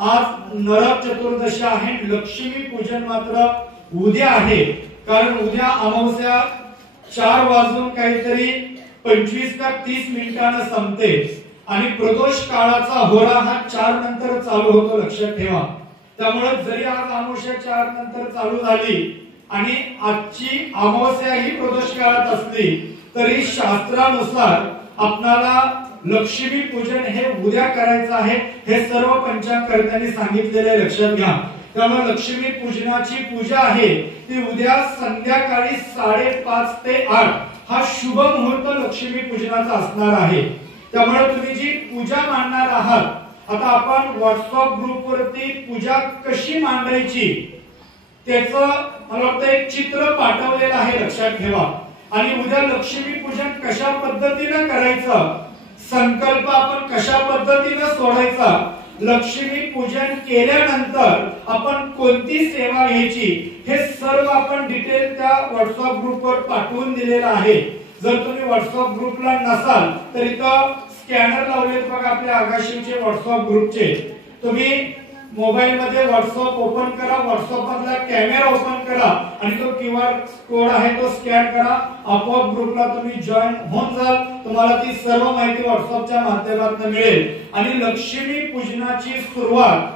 आज नरक चतुर्दशी आहे, लक्ष्मी पूजन मात्र उद्या आहे। कारण उद्या अमावस्या 4 वाजून काहीतरी 25 का 30 मिनिटांना संपते आणि प्रदोष काळाचा होरा हा 4 नंतर चालू होतो, लक्षात ठेवा। त्यामुळे जरी आज अमावस्या 4 नंतर चालू झाली आणि आजची अमावस्या ही प्रदोष काळात असली तरी शास्त्रानुसार आपल्याला लक्ष्मी पूजन हे उद्या करायचं आहे, हे सर्व पंचांगकर्त्यांनी सांगितलेले लक्षात घ्या। त्यामुळे लक्ष्मी पूजनाची पूजा आहे ती उद्या संध्याकाळी 5:30 ते 8 हा शुभ मुहूर्त लक्ष्मी पूजनाचा असणार आहे। त्यामुळे तुम्ही जी पूजा मांडणार आहात, आता आपण व्हॉट्सअप ग्रुप वरती पूजा कशी मांडायची त्याचं मला वाटतं एक चित्र पाठवलेलं आहे, लक्षात ठेवा। आणि उद्या लक्ष्मी पूजन कशा पद्धतीने करायचं, संकल्प आपण कशा पद्धतीने सोडायचा, लक्ष्मी पूजन केल्यानंतर आपण कोणती सेवा घ्यायची, हे सर्व आपण डिटेल त्या व्हॉट्सअप ग्रुपवर पाठवून दिलेलं आहे। जर तुम्ही व्हॉट्सअप ग्रुपला नसाल तर इथं स्कॅनर लावलेत बघा आपल्या आगाशीचे व्हॉट्सअप ग्रुपचे, तुम्ही मोबाईल मध्ये व्हॉट्सअप ओपन करा, व्हॉट्सअप मधला कॅमेरा ओपन करा आणि तो QR कोड आहे तो स्कॅन करा, आपोआप ग्रुपला तुम्ही जॉईन होऊन जाल। तुम्हाला ती सर्व माहिती व्हॉट्सअपच्या माध्यमातून मिळेल। आणि लक्ष्मी पूजनाची सुरुवात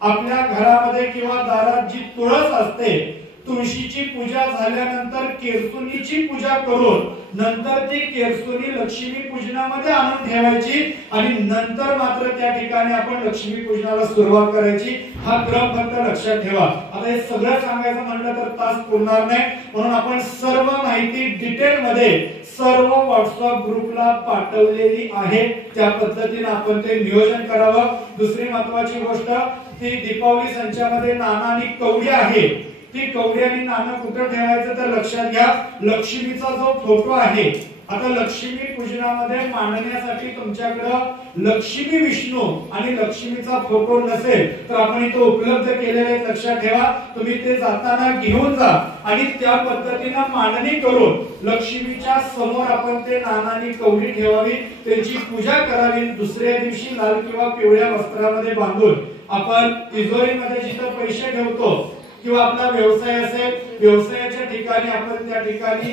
आपल्या घरामध्ये किंवा दारात जी तुळस असते, तुळशीची पूजा झाल्यानंतर केरसुणीची पूजा करून नंतर ती केरसुणी लक्ष्मी पूजनामध्ये आणून ठेवायची आणि नंतर मात्र त्या ठिकाणी आपण लक्ष्मी पूजनाला सुरुवात करायची। हा क्रम फक्त लक्षात ठेवा। आता हे सगळं सांगायचं म्हणलं तर तास पुरणार नाही, म्हणून आपण सर्व माहिती डिटेल मध्ये सर्व व्हॉट्सअप ग्रुपला पाठवलेली आहे, त्या पद्धतीने आपण ते नियोजन करावं। दुसरी महत्त्वाची गोष्ट, ती दीपावली संचामध्ये नाणं आणि कवडी आहे, ती कवडी आणि नाणं कुठे ठेवायचं तर लक्षात घ्या, लक्ष्मीचा जो फोटो आहे, आता लक्ष्मी पूजनामध्ये मांडण्यासाठी तुमच्याकडे लक्ष्मी विष्णू आणि लक्ष्मीचा फोटो नसेल तर आपण इथे उपलब्ध केलेले लक्षात ठेवा। तुम्ही ते जाताना घेऊन जा आणि त्या पद्धतीने मांडणी करून लक्ष्मीच्या समोर आपण ते नाणं आणि कवडी ठेवावी, त्यांची पूजा करावी। दुसऱ्या दिवशी लाल किंवा पिवळ्या वस्त्रामध्ये बांधून आपण तिजोरीमध्ये जिथे पैसे ठेवतो किंवा आपला व्यवसाय असेल, व्यवसायाच्या ठिकाणी आपण त्या ठिकाणी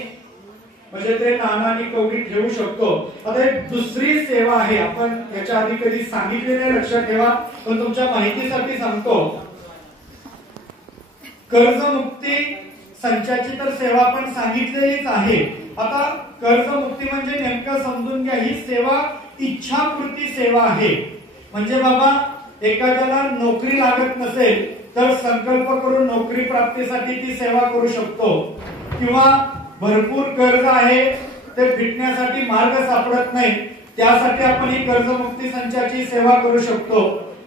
म्हणजे ते नाणं आणि कवडी ठेवू शकतो। आता एक दुसरी सेवा आहे, आपण याच्या आधी कधी सांगितले नाही, लक्षात ठेवा, पण तुमच्या माहितीसाठी सांगतो। कर्जमुक्ती संचाची तर सेवा आपण सांगितलेलीच आहे। आता कर्जमुक्ती म्हणजे नेमकं समजून घ्या, ही सेवा इच्छापूर्ती सेवा आहे। म्हणजे बाबा एखाद्याला नोकरी लागत नसेल तर संकल्प करून नोकरी प्राप्तीसाठी ती सेवा करू शकतो, किंवा भरपूर कर्ज आहे ते फिटण्यासाठी मार्ग सापडत नाही त्यासाठी आपण ही कर्जमुक्ती संचाची सेवा करू शकतो।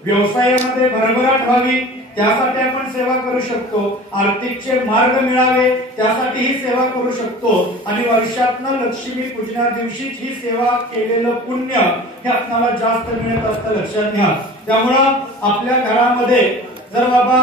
व्यवसायामध्ये भरभराट व्हावी त्यासाठी आपण सेवा करू शकतो, आर्थिकचे मार्ग मिळावे त्यासाठी ही सेवा करू शकतो आणि वर्षातनं लक्ष्मी पूजना दिवशीच ही सेवा केलेलं पुण्य हे आपल्याला जास्त मिळत असतं, लक्षात घ्या। त्यामुळं आपल्या घरामध्ये जर बाबा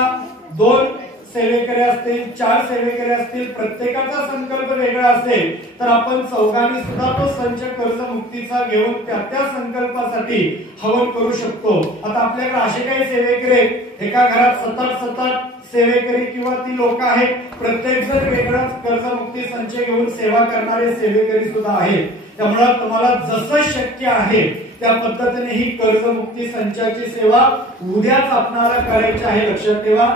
2 सेवेकरी असतील, 4 सेवेकरी असतील, प्रत्येकाचा संकल्प वेगळा असेल तर आपण चौघांनी सुद्धा तो संच कर्जमुक्तीचा घेऊन त्या संकल्पासाठी हवन करू शकतो। आता आपल्याकडे असे काही सेवेकरी, एका घरात 7 सेवेकरी किंवा ती लोक आहेत, प्रत्येक जण वेगळाच कर्जमुक्ती संच घेऊन सेवा करणारे सेवेकरी सुद्धा आहेत। त्यामुळे तुम्हाला जसं शक्य आहे त्या पद्धतीने ही कर्जमुक्ती संचाची सेवा उद्याच आपल्याला करायची आहे, लक्षात ठेवा।